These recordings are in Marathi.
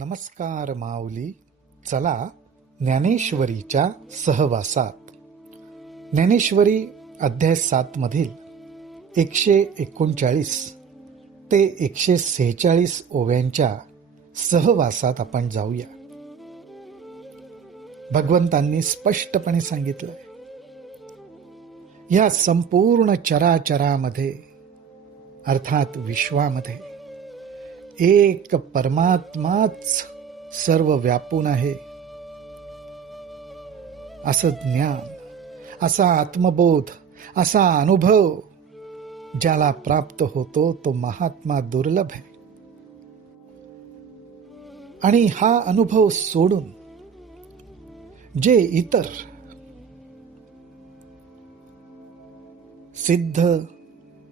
नमस्कार माऊली. चला ज्ञानेश्वरीच्या सहवासात. ज्ञानेश्वरी अध्याय 7 मधील 139 ते 146 ओव्यांच्या सहवासात आपण जाऊया. भगवंतांनी स्पष्टपणे सांगितलंय, या संपूर्ण चराचरामध्ये अर्थात विश्वामध्ये एक परमात्माच सर्व व्यापून आहे. असं ज्ञान, असा आत्मबोध, असा अनुभव ज्याला प्राप्त होतो तो महात्मा दुर्लभ आहे. आणि हा अनुभव सोडून जे इतर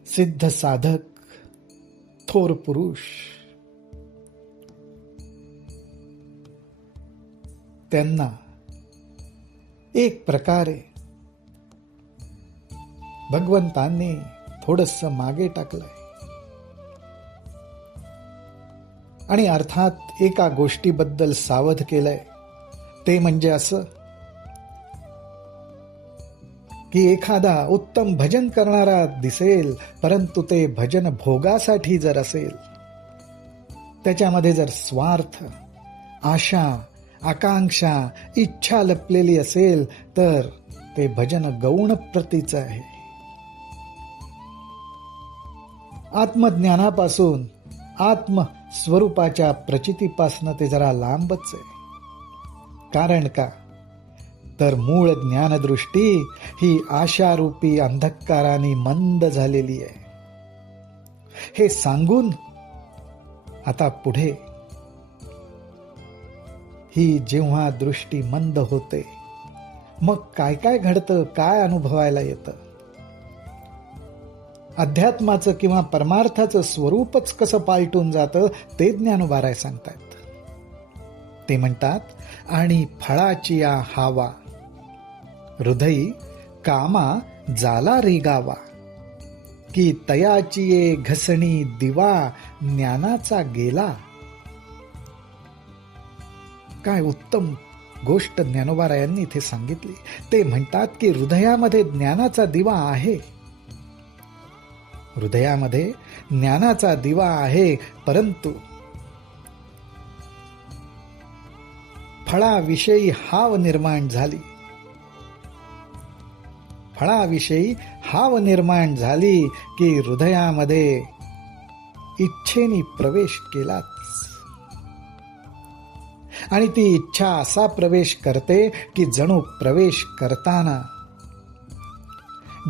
सिद्ध साधक, थोर पुरुष, त्यांना एक प्रकारे भगवंतांनी थोडंसं मागे टाकलंय. आणि अर्थात एका गोष्टीबद्दल सावध केलंय, ते म्हणजे असं की एखादा उत्तम भजन करणारा दिसेल, परंतु ते भजन भोगासाठी जर असेल, त्याच्यामध्ये जर स्वार्थ, आशा, आकांक्षा, इच्छा लपलेली असेल, तर ते भजन गौण प्रतीचं आहे. आत्मज्ञानापासून, आत्मस्वरूपाच्या प्रचितीपासून ते जरा लांबच आहे. कारण का? तर मूळ ज्ञानदृष्टी ही आशारूपी अंधकाराने मंद झालेली आहे. हे सांगून आता पुढे ही जेव्हा दृष्टी मंद होते, मग काय काय घडतं, काय अनुभवायला येतं, अध्यात्माचं किंवा परमार्थाचं स्वरूपच कसं पालटून जातं, ते ज्ञानोबाराय सांगतात. ते म्हणतात, आणि फळाची या हावा हृदयी कामा जाला रेगावा, की तयाची ये घसणी दिवा ज्ञानाचा गेला. काय उत्तम गोष्ट ज्ञानोबारायांनी इथे सांगितली. ते म्हणतात की हृदयामध्ये ज्ञानाचा दिवा आहे. हृदयामध्ये ज्ञानाचा दिवा आहे, परंतु फळाविषयी हाव निर्माण झाली. फळाविषयी हाव निर्माण झाली की हृदयामध्ये इच्छेने प्रवेश केलाच. आणि ती इच्छा असा प्रवेश करते की जणू प्रवेश करताना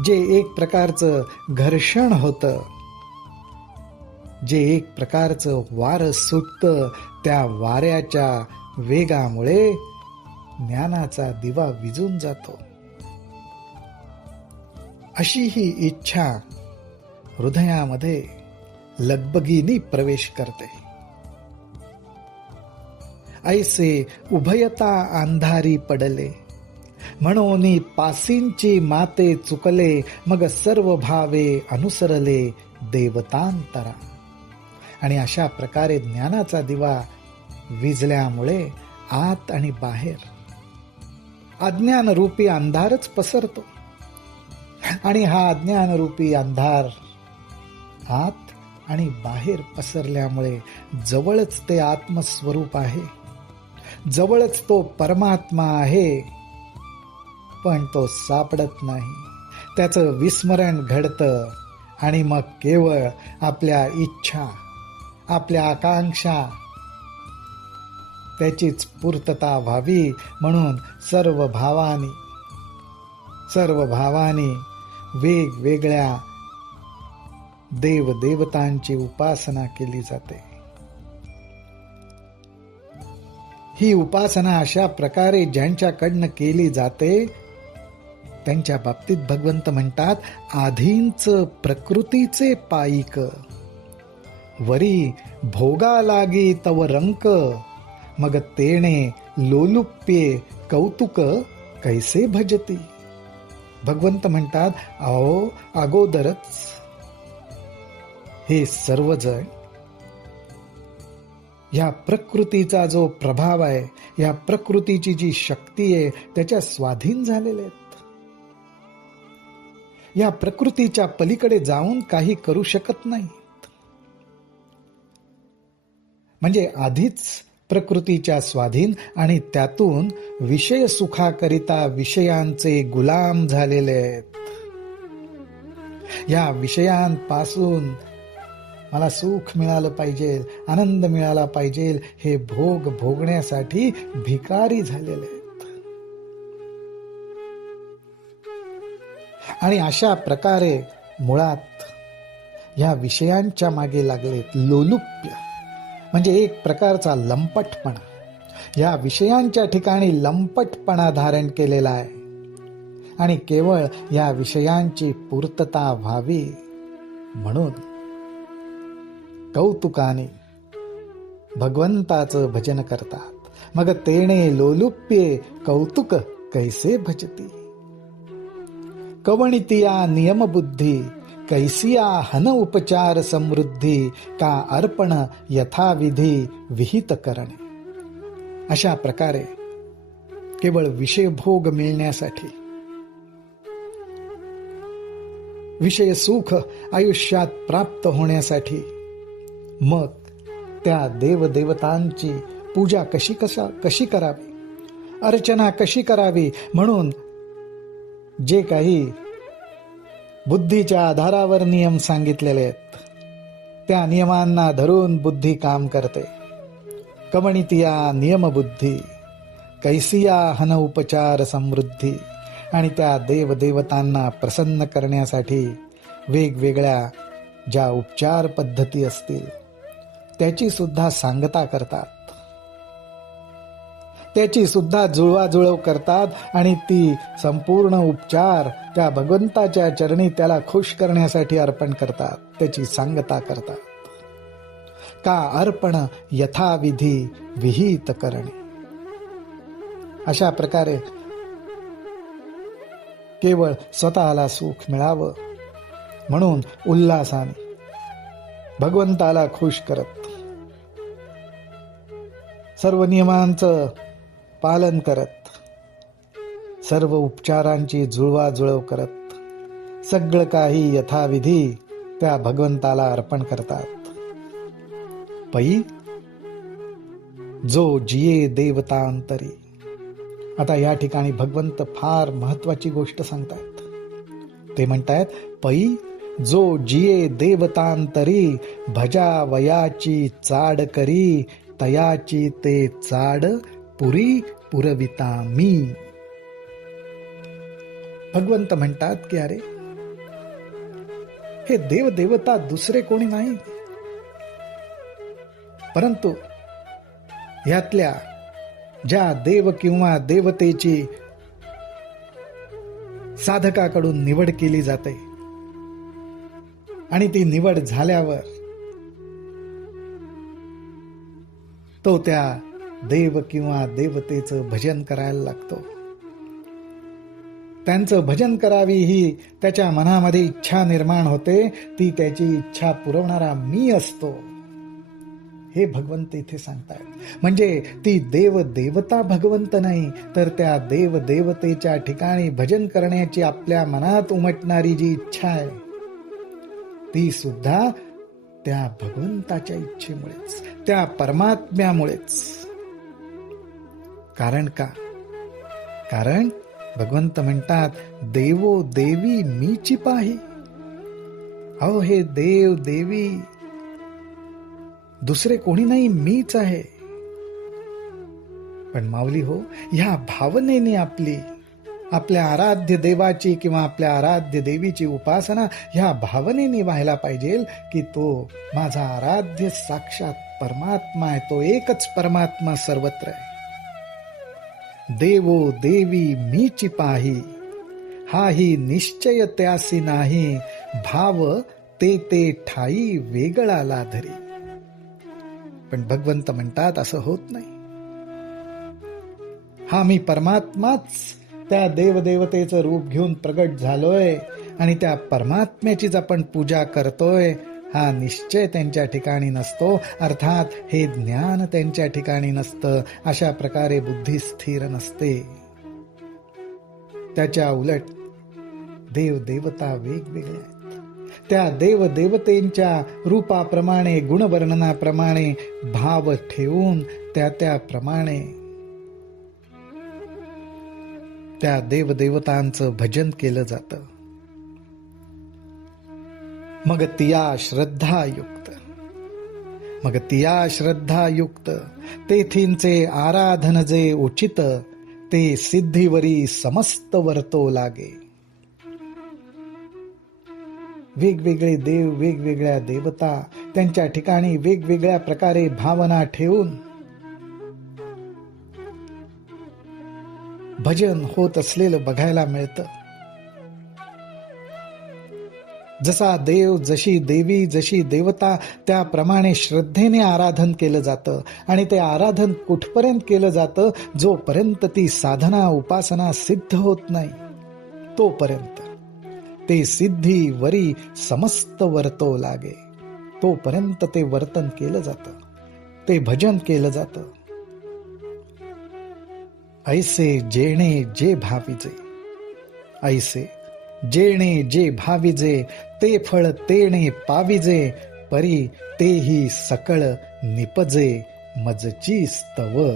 जे एक प्रकारचं घर्षण होतं, जे एक प्रकारचं वारं सुटतं, त्या वाऱ्याच्या वेगामुळे ज्ञानाचा दिवा विझून जातो. अशी ही इच्छा हृदयामध्ये लगबगीने प्रवेश करते. ऐसे उभयता अंधारी पडले, म्हणून पासींची माते चुकले, मग सर्व भावे अनुसरले देवतांतरा. आणि अशा प्रकारे ज्ञानाचा दिवा विझल्यामुळे आत आणि बाहेर अज्ञान रूपी अंधारच पसरतो. आणि हा अज्ञान रूपी अंधार आत आणि बाहेर पसरल्यामुळे जवळच ते आत्मस्वरूप आहे, जवळच तो परमात्मा आहे, पण तो सापडत नाही. त्याचं विस्मरण घडतं आणि मग केवळ आपल्या इच्छा, आपल्या आकांक्षा, त्याचीच पूर्तता व्हावी म्हणून सर्व भावानी वेगवेगळ्या देवदेवतांची उपासना केली जाते. ही उपासना अशा प्रकारे ज्यांच्याकडनं केली जाते, त्यांच्या बाबतीत भगवंत म्हणतात, आधींच प्रकृतीचे पाईक, वरी भोगा लागी तव रंक, मग तेणे लोलुप्ये कौतुक कैसे भजती. भगवंत म्हणतात, अहो अगोदरच हे सर्वजण या प्रकृतीचा जो प्रभाव आहे, या प्रकृतीची जी शक्ती आहे, त्याच्या स्वाधीन झालेले आहेत. या प्रकृतीच्या पलीकडे जाऊन काही करू शकत नाही. म्हणजे आधीच प्रकृतीच्या स्वाधीन आणि त्यातून विषय सुखाकरिता विषयांचे गुलाम झालेले आहेत. या विषयांपासून मला सुख मिळालं पाहिजे, आनंद मिळाला पाहिजे, हे भोग भोगण्यासाठी भिकारी झालेले आहेत. आणि अशा प्रकारे मुळात या विषयांच्या मागे लागलेत. लोलुप्य म्हणजे एक प्रकारचा लंपटपणा. या विषयांच्या ठिकाणी लंपटपणा धारण केलेला आहे. आणि केवळ या विषयांची पूर्तता व्हावी म्हणून कौतुकाने भगवंताचं भजन करतात. मग तेणे लोलुप्ये कौतुक कैसे भजती. कवणितिया नियमबुद्धी कैसिया हन उपचार समृद्धी का अर्पण यथाविधी विहित करणे. अशा प्रकारे केवळ विषयभोग मिळण्यासाठी, विषय सुख आयुष्यात प्राप्त होण्यासाठी मग त्या देवदेवतांची पूजा कशी करावी, अर्चना कशी करावी म्हणून जे काही बुद्धीच्या आधारावर नियम सांगितलेले आहेत, त्या नियमांना धरून बुद्धी काम करते. कवणितिया नियमबुद्धी कैसिया हन उपचार समृद्धी. आणि त्या देवदेवतांना प्रसन्न करण्यासाठी वेगवेगळ्या ज्या उपचार पद्धती असतील त्याची सुद्धा सांगता करतात, त्याची सुद्धा जुळवाजुळव करतात. आणि ती संपूर्ण उपचार त्या भगवंताच्या चरणी त्याला खुश करण्यासाठी अर्पण करतात, त्याची सांगता करतात. का अर्पण यथाविधी विहित करणे. अशा प्रकारे केवळ स्वतःला सुख मिळावं म्हणून उल्हासाने भगवंताला खुश करत, सर्व नियमांचं पालन करत, सर्व उपचारांची जुळवाजुळव करत, सगळं काही यथाविधी त्या भगवंताला अर्पण करतात. पै जो जिये देवतांतरी. आता या ठिकाणी भगवंत फार महत्वाची गोष्ट सांगतात. ते म्हणतायत, पै जो जिये देवतांतरी भजा वयाची चाड करी तयाची ते चाड पुरी पुरविता मी. भगवंत म्हणतात की अरे हे देवदेवता दुसरे कोणी नाही, परंतु यातल्या ज्या देव किंवा देवतेची साधकाकडून निवड केली जाते आणि ती निवड झाल्यावर तो त्या देव किंवा देवतेचं भजन करायला लागतो. त्यांचं भजन करावी ही त्याच्या मनामध्ये इच्छा निर्माण होते. ती त्याची इच्छा पुरवणारा मी असतो हे भगवंत इथे सांगतायत. म्हणजे ती देव देवता भगवंत नाही, तर त्या देव देवतेच्या ठिकाणी भजन करण्याची आपल्या मनात उमटणारी जी इच्छा आहे ती सुद्धा त्या भगवंताच्या इच्छेमुळेच, त्या परमात्म्यामुळेच. कारण का? कारण भगवंत म्हणतात देवो देवी मीची पाही. अहो हे देव देवी दुसरे कोणी नाही, मीच आहे. पण माऊली हो, ह्या भावनेने आपल्या आराध्य देवाची किंवा आपल्या आराध्य देवीची उपासना ह्या भावनेने व्हायला पाहिजे की तो माझा आराध्य साक्षात परमात्मा आहे, तो एकच परमात्मा सर्वत्र आहे. देवो देवी मीची पाही हाही निश्चय त्यासी नाही भाव ते ते ठाई वेगळा लाधरी. पण भगवंत म्हणतात असं होत नाही. हा मी परमात्माच त्या देवदेवतेचं रूप घेऊन प्रगट झालोय आणि त्या परमात्म्याचीच आपण पूजा करतोय. हा निश्चय त्यांच्या ठिकाणी नसतो, अर्थात हे ज्ञान त्यांच्या ठिकाणी नसतं. अशा प्रकारे बुद्धी स्थिर नसते. त्याच्या उलट देवदेवता वेगवेगळ्या आहेत. त्या देवदेवतेंच्या रूपाप्रमाणे, गुणवर्णनाप्रमाणे भाव ठेवून त्याप्रमाणे त्या देवदेवतांचं भजन केलं जातं. मग तिया श्रद्धायुक्त तेथींचे आराधन जे उचित, ते सिद्धीवरी समस्त वर्तो लागे. वेगवेगळे देव, वेगवेगळ्या देवता, त्यांच्या ठिकाणी वेगवेगळ्या प्रकारे भावना ठेवून भजन होत असलेलं बघायला मिळतं. जसा देव, जशी देवी, जशी देवता, त्याप्रमाणे श्रद्धेने आराधन केलं जातं. आणि ते आराधन कुठपर्यंत केलं जातं? जोपर्यंत ती साधना, उपासना सिद्ध होत नाही तोपर्यंत. ते सिद्धी वरी समस्त वर्तो लागे, तोपर्यंत ते वर्तन केलं जातं, ते भजन केलं जातं. ऐसे जेणे जे भाविजे, ऐसे जेणे जे भाविजे, ते फळ तेणे पाविजे, परी तेही सकळ निपजे मजची स्तव.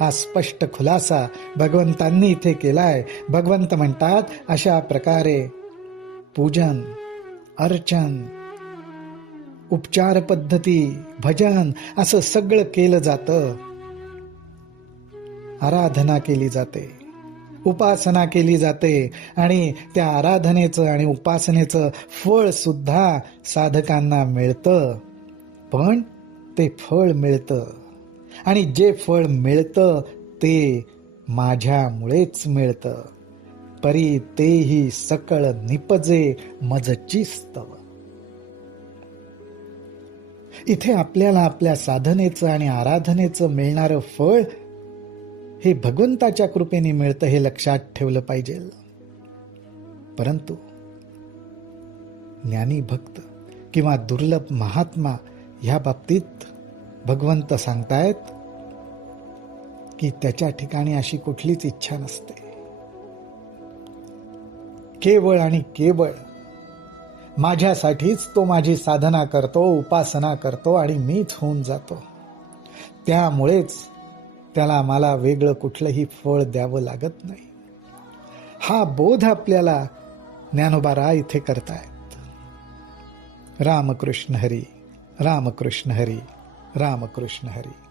हा स्पष्ट खुलासा भगवंतांनी इथे केलाय. भगवंत म्हणतात, अशा प्रकारे पूजन, अर्चन, उपचार पद्धती, भजन असं सगळं केलं जातं. आराधना केली जाते, उपासना केली जाते, आणि त्या आराधनेचं आणि उपासनेचं फळ सुद्धा साधकांना मिळतं. पण ते फळ मिळतं, आणि जे फळ मिळतं ते माझ्यामुळेच मिळतं. परी तेही सकळ निपजे मजची स्तव. इथे आपल्याला आपल्या साधनेचं आणि आराधनेचं मिळणारं फळ हे भगवंताच्या कृपेने मिळतं, हे लक्षात ठेवलं पाहिजे. परंतु ज्ञानी भक्त किंवा दुर्लभ महात्मा ह्या बाबतीत भगवंत सांगतायत की त्याच्या ठिकाणी अशी कुठलीच इच्छा नसते. केवळ आणि केवळ माझ्यासाठीच तो माझी साधना करतो, उपासना करतो, आणि मीच होऊन जातो. त्यामुळेच त्याला मला वेगळं कुठलंही फळ द्यावं लागत नाही. हा बोध आपल्याला ज्ञानोबा राय इथे करतायत. रामकृष्ण हरी, रामकृष्ण हरी, रामकृष्ण हरी.